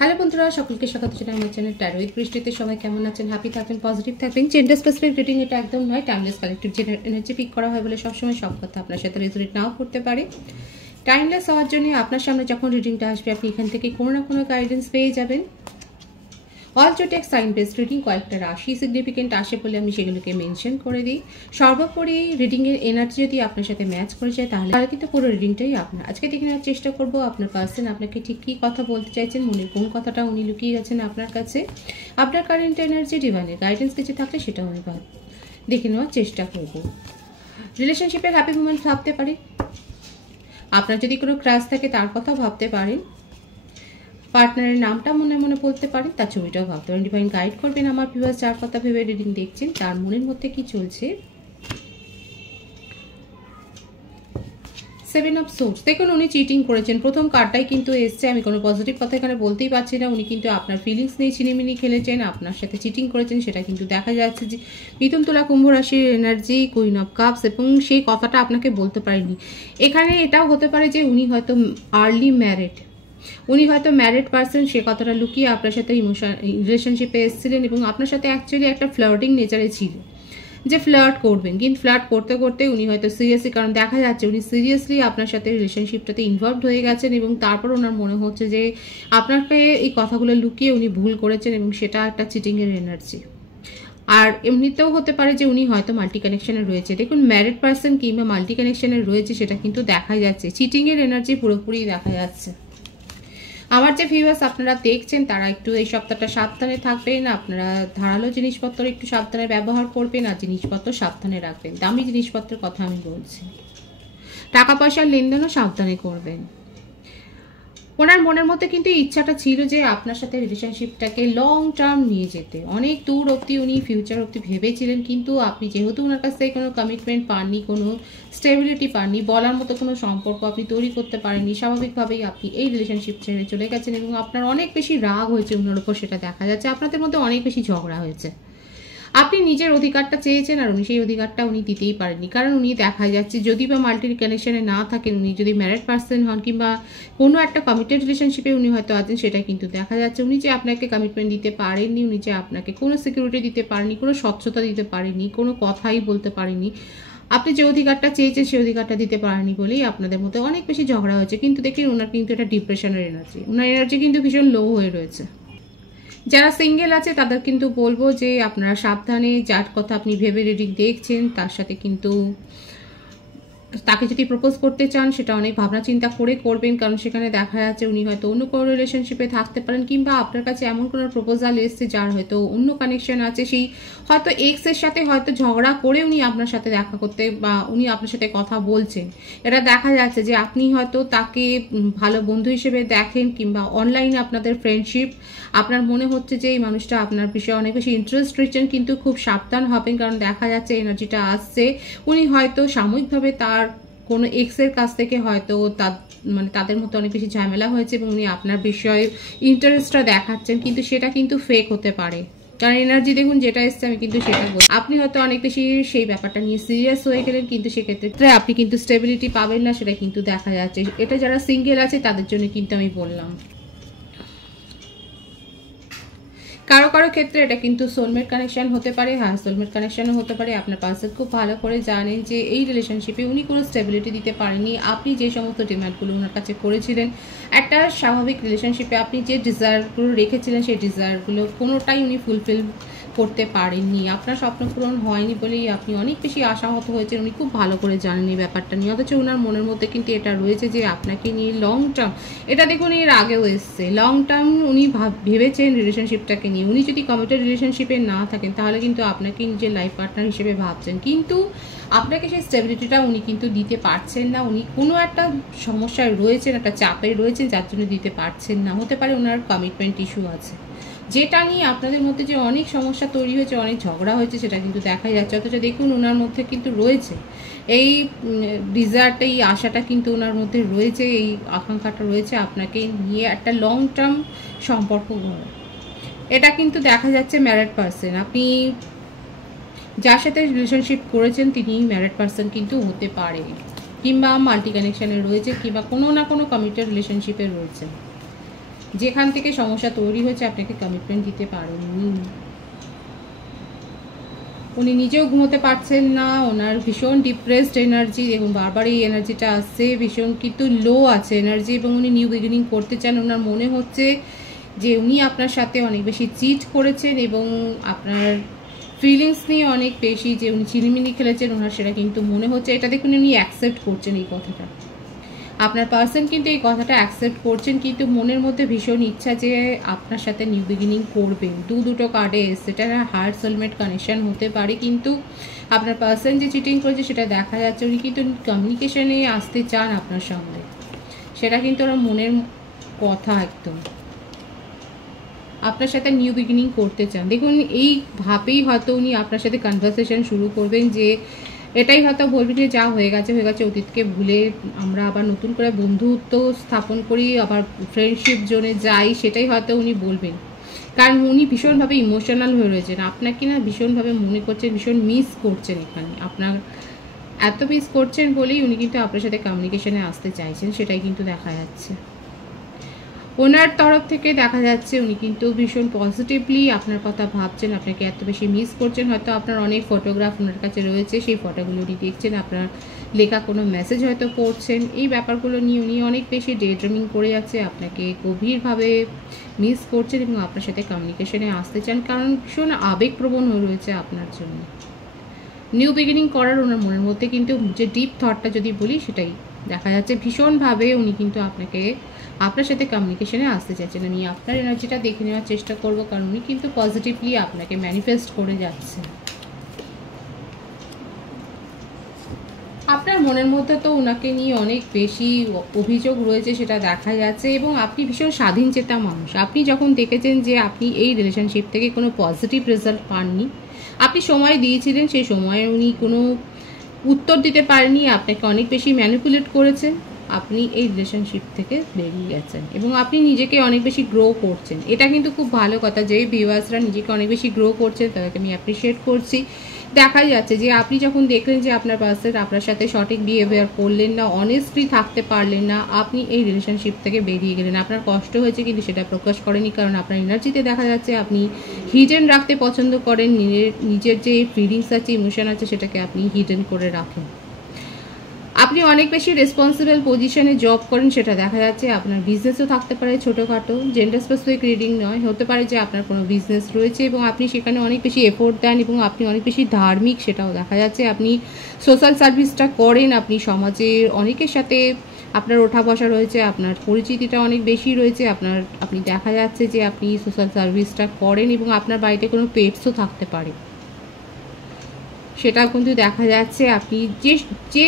Hello বন্ধুরা, সকলকে স্বাগত জানাই আমার চ্যানেল ট্যারো উইথ বৃষ্টিতে। সবাই কেমন আছেন? হ্যাপি থাকবেন, পজিটিভ থাকবেন। জেন্ডার স্পেসিফিক রিডিং এটা একদম নয়, টাইমলেস কালেক্টিভ এনার্জি পিক করা হয় বলে সবসময় সব কথা আপনার সাথে রেজোনেট নাও করতে পারে। টাইমলেস হওয়ার জন্য আপনার সামনে যখন রিডিংটা আসবে আপনি এখান থেকে কোনো না কোনো গাইডেন্স পেয়ে যাবেন। অল জোটেক সাইন বেসড রিডিং, কয়েকটা রাশি সিগনিফিকেন্ট আসে বলে আমি সেগুলোকে মেনশন করে দিই। সর্বোপরি রিডিংয়ের এনার্জি যদি আপনার সাথে ম্যাচ করে যায় তাহলে কিন্তু পুরো রিডিংটাই আপনার। আজকে দেখে নেওয়ার চেষ্টা করব আপনার পার্সন আপনাকে ঠিক কী কথা বলতে চাইছেন, মনের কোন কথাটা উনি লুকিয়ে গেছেন আপনার কাছে। আপনার কারেন্ট এনার্জি, ডিভাইনের গাইডেন্স কিছু থাকলে সেটাও আমি দেখে নেওয়ার চেষ্টা করব। রিলেশনশিপের হ্যাপি মোমেন্ট ভাবতে পারি, আপনার যদি কোনো ক্রাশ থাকে তার কথাও ভাবতে পারেন, পার্টনারের নামটা মনে মনে বলতে পারেন, তার ছবিটাও ভাবতে পারেন। ডিভাইন গাইড করবেন আমার ভিউয়ার্স যার কথা ভেবে রিডিং দেখছেন, তার মনের মধ্যে কি চলছে। 7 অফ সোর্স, দেখুন উনি চিটিং করেছেন। প্রথম কার্ডটাই কিন্তু এসছে, আমি কোনো পজিটিভ কথা এখানে বলতেই পারছি না। উনি কিন্তু আপনার ফিলিংস নিয়ে ছিনিমিনি খেলেছেন, আপনার সাথে চিটিং করেছেন, সেটা কিন্তু দেখা যাচ্ছে। যে মিথুন, তুলা, কুম্ভ রাশির এনার্জি, কুইন অফ কাপস, এবং সেই কথাটা আপনাকে বলতে পারেনি। এখানে এটাও হতে পারে যে উনি হয়তো আর্লি ম্যারিড, উনি হয়তো ম্যারিড পার্সন, সে কথাটা লুকিয়ে আপনার সাথে রিলেশনশিপে এসেছিলেন এবং আপনার সাথে অ্যাকচুয়ালি একটা ফ্লার্টিং নেচারে ছিল যে ফ্লার্ট করবেন, কিন্তু ফ্লার্ট করতে করতে উনি হয়তো সিরিয়াসলি, কারণ দেখা যাচ্ছে উনি সিরিয়াসলি আপনার সাথে রিলেশনশিপটাতে ইনভলভড হয়ে গেছেন এবং তারপর ওনার মনে হচ্ছে যে আপনাকে এই কথাগুলো লুকিয়ে উনি ভুল করেছেন এবং সেটা একটা চিটিংয়ের এনার্জি। আর এমনিতেও হতে পারে যে উনি হয়তো মাল্টি কানেকশনে রয়েছে। দেখুন ম্যারিড পার্সন কিংবা মাল্টি কানেকশনে রয়েছে সেটা কিন্তু দেখা যাচ্ছে, চিটিংয়ের এনার্জি পুরোপুরি দেখা যাচ্ছে। আমার যে ভিউয়ার্স আপনারা দেখছেন তারা একটু এই সপ্তাহটা সাবধানে থাকবেন, আপনারা ধারালো জিনিসপত্র একটু সাবধানে ব্যবহার করবেন আর জিনিসপত্র সাবধানে রাখবেন। দামি জিনিসপত্রের কথা আমি বলছি, টাকা পয়সার লেনদেনও সাবধানে করবেন। ওনার মনের মধ্যে কিন্তু ইচ্ছাটা ছিল যে আপনার সাথে রিলেশনশিপটাকে লং টার্ম নিয়ে যেতে, অনেক দূর অবধি উনি ফিউচার অবধি ভেবেছিলেন, কিন্তু আপনি যেহেতু ওনার কাছ থেকে কোনো কমিটমেন্ট পাননি, কোনো স্টেবিলিটি পাননি, বলার মতো কোনো সম্পর্ক আপনি তৈরি করতে পারেননি, স্বাভাবিকভাবেই আপনি এই রিলেশনশিপ ছেড়ে চলে গেছেন এবং আপনার অনেক বেশি রাগ হয়েছে ওনার উপর, সেটা দেখা যাচ্ছে। আপনাদের মধ্যে অনেক বেশি ঝগড়া হয়েছে, আপনি নিজের অধিকারটা চেয়েছেন আর উনি সেই অধিকারটা উনি দিতেই পারেননি, কারণ উনি দেখা যাচ্ছে যদি বা মাল্টি কানেকশনে না থাকেন, উনি যদি ম্যারিড পার্সন হন কিংবা কোনো একটা কমিটেড রিলেশনশিপে উনি হয়তো আছেন, সেটা কিন্তু দেখা যাচ্ছে উনি যে আপনাকে কমিটমেন্ট দিতে পারেননি, উনি যে আপনাকে কোনো সিকিউরিটি দিতে পারেনি, কোনো স্বচ্ছতা দিতে পারেনি, কোনো কথাই বলতে পারেনি, আপনি যে অধিকারটা চেয়েছেন সেই অধিকারটা দিতে পারেনি বলেই আপনাদের মধ্যে অনেক বেশি ঝগড়া হয়েছে। কিন্তু দেখি ওনার কিন্তু এটা ডিপ্রেশনের এনার্জি, ওনার এনার্জি কিন্তু ভীষণ লো হয়ে রয়েছে। যারা সিঙ্গেল আছে তাদের কিন্তু বলবো যে আপনারা সাবধানে, যার কথা আপনি ভেবে রিডিং দেখছেন তার সাথে কিন্তু তাকে যদি প্রপোজ করতে চান সেটা অনেক ভাবনা চিন্তা করে করবেন, কারণ সেখানে দেখা যাচ্ছে উনি হয়তো অন্য কোনো রিলেশনশিপে থাকতে পারেন কিংবা আপনার কাছে এমন কোনো প্রপোজাল এসছে যার হয়তো অন্য কানেকশন আছে, সেই হয়তো এক্সের সাথে হয়তো ঝগড়া করে উনি আপনার সাথে দেখা করতে বা উনি আপনার সাথে কথা বলছেন। এটা দেখা যাচ্ছে যে আপনি হয়তো তাকে ভালো বন্ধু হিসেবে দেখেন কিংবা অনলাইনে আপনাদের ফ্রেন্ডশিপ, আপনার মনে হচ্ছে যে এই মানুষটা আপনার বিষয়ে অনেক বেশি ইন্টারেস্ট রয়েছেন, কিন্তু খুব সাবধান হবেন, কারণ দেখা যাচ্ছে এনার্জিটা আসছে উনি হয়তো সাময়িকভাবে তার কোনো এক্সের কাছ থেকে হয়তো তাদের মধ্যে অনেক বেশি ঝামেলা হয়েছে এবং উনি আপনার বিষয়ে ইন্টারেস্টটা দেখাচ্ছেন, কিন্তু সেটা কিন্তু ফেক হতে পারে। কারণ এনার্জি দেখুন যেটা এসছে আমি কিন্তু সেটা বলছি, আপনি হয়তো অনেক বেশি সেই ব্যাপারটা নিয়ে সিরিয়াস হয়ে গেলেন, কিন্তু সেক্ষেত্রে আপনি কিন্তু স্টেবিলিটি পাবেন না, সেটা কিন্তু দেখা যাচ্ছে। এটা যারা সিঙ্গেল আছে তাদের জন্য কিন্তু আমি বললাম। কারো কারো ক্ষেত্রে এটা কিন্তু সোলমেট কানেকশন হতে পারে, হ্যাঁ সোলমেট কানেকশনও হতে পারে। আপনার পার্সন খুব ভালো করে জানেন যে এই রিলেশনশিপে উনি কোনো স্টেবিলিটি দিতে পারেননি, আপনি যে সমস্ত ডিমান্ডগুলো ওনার কাছে করেছিলেন, একটা স্বাভাবিক রিলেশনশিপে আপনি যে ডিজায়ারগুলো রেখেছিলেন সেই ডিজায়ারগুলো কোনোটাই উনি ফুলফিল করতে পারেননি, আপনার স্বপ্ন পূরণ হয়নি বলেই আপনি অনেক বেশি আশাহত হয়েছেন। উনি খুব ভালো করে জানেন এই ব্যাপারটা নিয়ে, অথচ ওনার মনের মধ্যে কিন্তু এটা রয়েছে যে আপনাকে নিয়ে লং টার্ম, এটা দেখুন এর আগেও এসছে, লং টার্ম উনি ভেবেছেন রিলেশনশিপটাকে নিয়ে। উনি যদি কমিটেড রিলেশনশিপে না থাকেন তাহলে কিন্তু আপনাকে নিজের লাইফ পার্টনার হিসেবে ভাবছেন, কিন্তু আপনাকে সেই স্টেবিলিটিটা উনি কিন্তু দিতে পারছেন না। উনি কোনো একটা সমস্যায় রয়েছেন, একটা চাপে রয়েছেন যার জন্য দিতে পারছেন না। হতে পারে ওনার কমিটমেন্ট ইস্যু আছে, যেটা নিয়ে আপনাদের মধ্যে যে অনেক সমস্যা তৈরি হয়েছে, অনেক ঝগড়া হয়েছে, সেটা কিন্তু দেখা যাচ্ছে। অথচ দেখুন ওনার মধ্যে কিন্তু রয়েছে এই ডিজায়ারটা, এই আশাটা কিন্তু ওনার মধ্যে রয়েছে, এই আকাঙ্ক্ষাটা রয়েছে আপনাকে নিয়ে একটা লং টার্ম সম্পর্ক গড়া। এটা কিন্তু দেখা যাচ্ছে ম্যারিড পার্সন, আপনি যার সাথে রিলেশনশিপ করেছেন তিনি ম্যারিড পার্সন কিন্তু হতে পারে, কিংবা মাল্টি কানেকশনে রয়েছে কিংবা কোনো না কোনো কমিটেড রিলেশনশিপে রয়েছে। যেখান থেকে সমস্যা তৈরি হয়েছে আপনাকে কমিটমেন্ট দিতে পারেননি। উনি নিজেও ঘুমোতে পারছেন না, ওনার ভীষণ ডিপ্রেসড এনার্জি এবং বারবার এই এনার্জিটা আসছে, ভীষণ কিন্তু লো আছে এনার্জি এবং উনি নিউ বিগিনিং করতে চান। ওনার মনে হচ্ছে যে উনি আপনার সাথে অনেক বেশি চিট করেছেন এবং আপনার ফিলিংস নিয়ে অনেক বেশি যে উনি চিনিমিনি খেলেছেন ওনার, সেটা কিন্তু মনে হচ্ছে। এটা দেখুন উনি অ্যাকসেপ্ট করছেন এই কথাটা, আপনার পার্সন কিন্তু এই কথাটা অ্যাকসেপ্ট করছেন, কিন্তু মনের মধ্যে ভীষণ ইচ্ছা যে আপনার সাথে নিউ বিগিনিং করবেন। দুটো কার্ডে এসছে, এটা হার্ট সোলমেট কানেকশন হতে পারে, কিন্তু আপনার পার্সন যে চিটিং করেছে সেটা দেখা যাচ্ছে উনি কিন্তু কমিউনিকেশনে আসতে চান আপনার সঙ্গে, সেটা কিন্তু ওরা মনের কথা একদম আপনার সাথে নিউ বিগিনিং করতে চান। দেখুন এইভাবেই হয়তো উনি আপনার সাথে কনভারসেশন শুরু করবেন, যে এটাই হয়তো বলবেন যে যা হয়ে গেছে হয়ে গেছে, অতীতকে ভুলে আমরা আবার নতুন করে বন্ধুত্ব স্থাপন করি, আবার ফ্রেন্ডশিপ জোনে যাই, সেটাই হয়তো উনি বলবেন। কারণ উনি ভীষণভাবে ইমোশনাল হয়ে রয়েছেন, আপনাকে না ভীষণভাবে মনে করছেন, ভীষণ মিস করছেন। এখানে আপনার এত মিস করছেন বলেই উনি কিন্তু আপনার সাথে কমিউনিকেশনে আসতে চাইছেন, সেটাই কিন্তু দেখা যাচ্ছে। ওনার তরফ থেকে দেখা যাচ্ছে উনি কিন্তু ভীষণ পজিটিভলি আপনার কথা ভাবছেন, আপনাকে এত বেশি মিস করছেন। হয়তো আপনার অনেক ফটোগ্রাফ ওনার কাছে রয়েছে, সেই ফটোগুলো উনি দেখছেন, আপনার লেখা কোনো মেসেজ হয়তো পড়ছেন। এই ব্যাপারগুলো নিয়ে উনি অনেক বেশি ডে ড্রিমিং করে যাচ্ছে, আপনাকে গভীরভাবে মিস করছেন এবং আপনার সাথে কমিউনিকেশনে আসতে চান, কারণ ভীষণ আবেগপ্রবণ হয়ে রয়েছে আপনার জন্য। নিউ বিগিনিং করার ওনার মনের মধ্যে কিন্তু যে ডিপ থটটা যদি বলি সেটাই দেখা যাচ্ছে, ভীষণভাবে উনি কিন্তু আপনার সাথে কমিউনিকেশনে আসতে চাইছেন। আমি আপনার এনার্জিটা দেখে নেওয়ার চেষ্টা করব, কারণ উনি কিন্তু পজিটিভলি আপনাকে ম্যানিফেস্ট করে যাচ্ছে। আপনার মনের মধ্যে তো ওনাকে নিয়ে অনেক বেশি অভিযোগ রয়েছে, সেটা দেখা যাচ্ছে, এবং আপনি ভীষণ স্বাধীন চেতা মানুষ। আপনি যখন দেখেছেন যে আপনি এই রিলেশনশিপ থেকে কোনো পজিটিভ রেজাল্ট পাননি, আপনি সময় দিয়েছিলেন, সেই সময়ে উনি কোনো উত্তর দিতে পারেনি, আপনাকে অনেক বেশি ম্যানিপুলেট করেছেন, আপনি এই রিলেশনশিপ থেকে বেরিয়ে গেছেন এবং আপনি নিজেকে অনেক বেশি গ্রো করছেন। এটা কিন্তু খুব ভালো কথা, যে ভিউয়ার্সরা নিজেকে অনেক বেশি গ্রো করছে তাদেরকে আমি অ্যাপ্রিসিয়েট করছি। দেখা যাচ্ছে যে আপনি যখন দেখলেন যে আপনার পার্সন আপনার সাথে সঠিক বিহেভিয়ার করলেন না, অনেস্টলি থাকতে পারলেন না, আপনি এই রিলেশনশিপ থেকে বেরিয়ে গেলেন। আপনার কষ্ট হয়েছে কিন্তু সেটা প্রকাশ করেনি, কারণ আপনার এনার্জিতে দেখা যাচ্ছে আপনি হিডেন রাখতে পছন্দ করেন, নিজের যে ফিলিংস আছে, ইমোশন আছে, সেটাকে আপনি হিডেন করে রাখেন। আপনি অনেক বেশি রেসপন্সিবল পজিশনে জব করেন, সেটা দেখা যাচ্ছে। আপনার বিজনেসও থাকতে পারে ছোটোখাটো, জেন্ডার স্পেসিফিক রিডিং নয়, হতে পারে যে আপনার কোনো বিজনেস রয়েছে এবং আপনি সেখানে অনেক বেশি এফোর্ট দেন এবং আপনি অনেক বেশি ধার্মিক, সেটাও দেখা যাচ্ছে। আপনি সোশ্যাল সার্ভিসটা করেন, আপনি সমাজের অনেকের সাথে আপনার ওঠা বসা রয়েছে, আপনার পরিচিতিটা অনেক বেশি রয়েছে, আপনি দেখা যাচ্ছে যে আপনি সোশ্যাল সার্ভিসটা করেন এবং আপনার বাড়িতে কোনো পেটসও থাকতে পারে, সেটাও কিন্তু দেখা যাচ্ছে। আপনি যে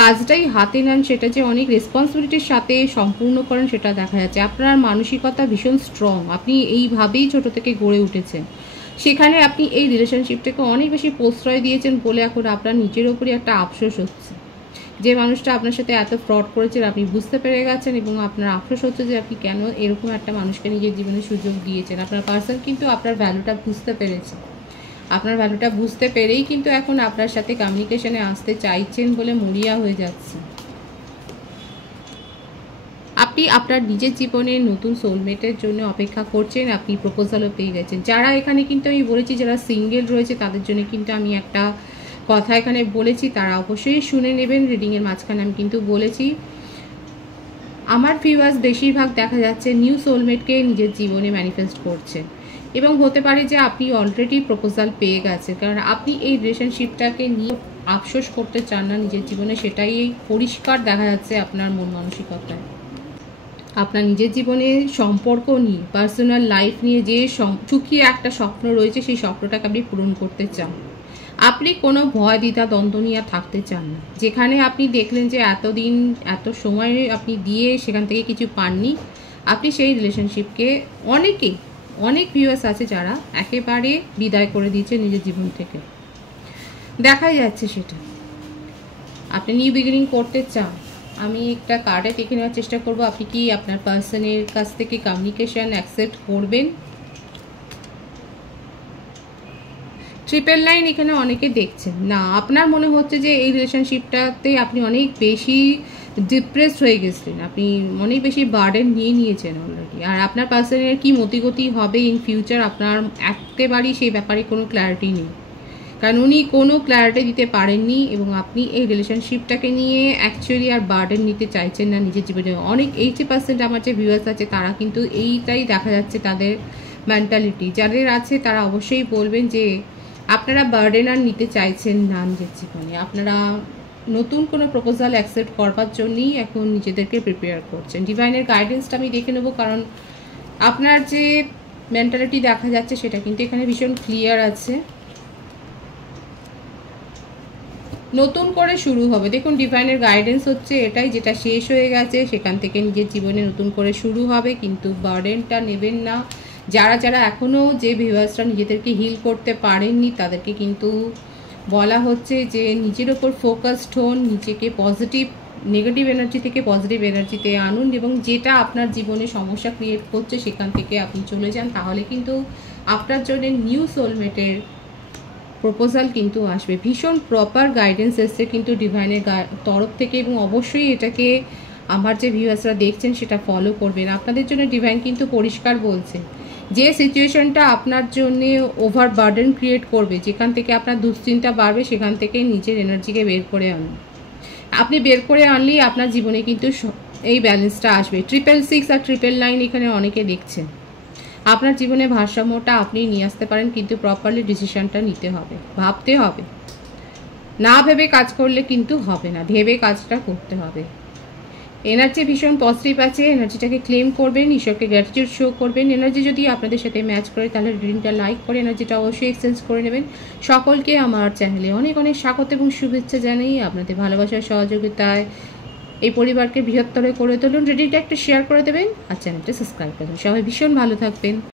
কাজটাই হাতে নেন সেটা যে অনেক রেসপন্সিবিলিটির সাথে সম্পূর্ণ করেন, সেটা দেখা যাচ্ছে। আপনার মানসিকতা ভীষণ স্ট্রং, আপনি এইভাবেই ছোট থেকে গড়ে উঠেছেন। সেখানে আপনি এই রিলেশনশিপটাকে অনেক বেশি প্রশ্রয় দিয়েছেন বলে এখন আপনার নিজের ওপরই একটা আফসোস হচ্ছে। যে মানুষটা আপনার সাথে এত ফ্রড করেছেন আপনি বুঝতে পেরে গেছেন এবং আপনার আফসোস হচ্ছে যে আপনি কেন এরকম একটা মানুষকে নিজের জীবনে সুযোগ দিয়েছেন। আপনার পার্সন কিন্তু আপনার ভ্যালুটা বুঝতে পেরেছে, আপনার ভ্যালুটা বুঝতে পেরেই কিন্তু এখন আপনার সাথে কমিউনিকেশনে আসতে চাইছেন বলে মরিয়া হয়ে যাচ্ছে। আপনি আপনার নিজের জীবনে নতুন সোলমেটের জন্য অপেক্ষা করছেন, আপনি প্রপোজালও পেয়ে গেছেন। যারা এখানে কিন্তু আমি বলেছি যারা সিঙ্গেল রয়েছে তাদের জন্য কিন্তু আমি একটা কথা এখানে বলেছি, তারা অবশ্যই শুনে নেবেন। রিডিংয়ের মাঝখানে আমি কিন্তু বলেছি আমার ভিউয়ার্স বেশিরভাগ দেখা যাচ্ছে নিউ সোলমেটকে নিজের জীবনে ম্যানিফেস্ট করছেন এবং হতে পারে যে আপনি অলরেডি প্রপোজাল পেয়ে গেছেন, কারণ আপনি এই রিলেশনশিপটাকে নিয়ে আফসোস করতে চান না নিজের জীবনে, সেটাই পরিষ্কার দেখা যাচ্ছে আপনার মন মানসিকতায়। আপনার নিজের জীবনে সম্পর্ক নিয়ে, পার্সোনাল লাইফ নিয়ে যে সুখী একটা স্বপ্ন রয়েছে, সেই স্বপ্নটাকে আপনি পূরণ করতে চান। আপনি কোনো ভয় দ্বিধা দ্বন্দ্ব নিয়ে থাকতে চান না। যেখানে আপনি দেখলেন যে এতদিন এত সময় আপনি দিয়ে সেখান থেকে কিছু পাননি, আপনি সেই রিলেশনশিপকে অনেক ভিউয়ার্স আছে যারা একেবারে বিদায় করে দিয়েছে নিজের জীবন থেকে, দেখাই যাচ্ছে সেটা। আপনি নিউ বিগিনিং করতে চান। আমি একটা কার্ডে দেখে নেওয়ার চেষ্টা করব আপনি কি আপনার পার্সনের কাছ থেকে কমিউনিকেশন অ্যাকসেপ্ট করবেন। 999 এখানে অনেকে দেখছেন না, আপনার মনে হচ্ছে যে এই রিলেশনশিপটাতে আপনি অনেক বেশি ডিপ্রেসড হয়ে গেছিলেন, আপনি অনেক বেশি বার্ডেন নিয়ে নিয়েছেন অলরেডি। আর আপনার পার্সনের কি মতিগতি হবে ইন ফিউচার আপনার একেবারেই সেই ব্যাপারে কোনো ক্ল্যারিটি নেই, কারণ উনি কোনো ক্ল্যারিটি দিতে পারেননি এবং আপনি এই রিলেশনশিপটাকে নিয়ে অ্যাকচুয়ালি আর বার্ডেন নিতে চাইছেন না নিজের জীবনে। অনেক 80% আমার যে ভিউয়ার্স আছে তারা কিন্তু এইটাই দেখা যাচ্ছে তাদের মেন্টালিটি। যাদের আছে তারা অবশ্যই বলবেন যে আপনারা বার্ডেন আর নিতে চাইছেন না নিজের জীবনে, আপনারা নতুন কোনো প্রপোজাল অ্যাকসেপ্ট করবার জন্যই এখন নিজেদেরকে প্রিপেয়ার করছেন। ডিভাইনের গাইডেন্সটা আমি দেখে নেবো, কারণ আপনার যে মেন্টালিটি দেখা যাচ্ছে সেটা কিন্তু এখানে ভীষণ ক্লিয়ার আছে। নতুন করে শুরু হবে, দেখুন ডিভাইনের গাইডেন্স হচ্ছে এটাই, যেটা শেষ হয়ে গেছে সেখান থেকে নিজের জীবনে নতুন করে শুরু হবে, কিন্তু বার্ডেনটা নেবেন না। যারা যারা এখনও যে ভিউয়ার্সরা নিজেদেরকে হিল করতে পারেননি তাদেরকে কিন্তু বলা হচ্ছে যে নিজের ওপর ফোকাসড হন, নিজেকে পজিটিভ নেগেটিভ এনার্জি থেকে পজিটিভ এনার্জিতে আনুন এবং যেটা আপনার জীবনে সমস্যা ক্রিয়েট করছে সেখান থেকে আপনি চলে যান, তাহলে কিন্তু আপনার জন্য নিউ সোলমেটের প্রপোজাল কিন্তু আসবে। ভীষণ প্রপার গাইডেন্স এসছে কিন্তু ডিভাইনের তরফ থেকে, এবং অবশ্যই এটাকে আমার যে ভিউয়ার্সরা দেখছেন সেটা ফলো করবেন। আপনাদের জন্য ডিভাইন কিন্তু পরিষ্কার বলছে যে সিচুয়েশনটা আপনার জন্য ওভার বার্ডেন ক্রিয়েট করবে, যেখান থেকে আপনার দুশ্চিন্তা বাড়বে, সেখান থেকে নিজের এনার্জিকে বের করে আনুন। আপনি বের করে আনলেই আপনার জীবনে কিন্তু এই ব্যালেন্সটা আসবে। 666 আর 999 এখানে অনেকে দেখছেন। আপনার জীবনে ভারসাম্যটা আপনি নিয়ে আসতে পারেন, কিন্তু প্রপারলি ডিসিশনটা নিতে হবে, ভাবতে হবে। না ভেবে কাজ করলে কিন্তু হবে না, ভেবে কাজটা করতে হবে। এনার্জি ভীষণ পজিটিভ আছে, এনার্জিটাকে ক্লেম করবেন, ঈশ্বরকে গ্র্যাটিটিউড শো করবেন। এনার্জি যদি আপনাদের সাথে ম্যাচ করে তাহলে রিডিংটা লাইক করে এনার্জিটা অবশ্যই এক্সচেঞ্জ করে নেবেন। সকলকে আমার চ্যানেলে অনেক অনেক স্বাগত এবং শুভেচ্ছা জানাই। আপনাদের ভালোবাসার সহযোগিতায় এই পরিবারকে বৃহত্তর করে তুলুন। রিডিংটা একটু শেয়ার করে দেবেন আর চ্যানেলটা সাবস্ক্রাইব করবেন। সবাই ভীষণ ভালো থাকবেন।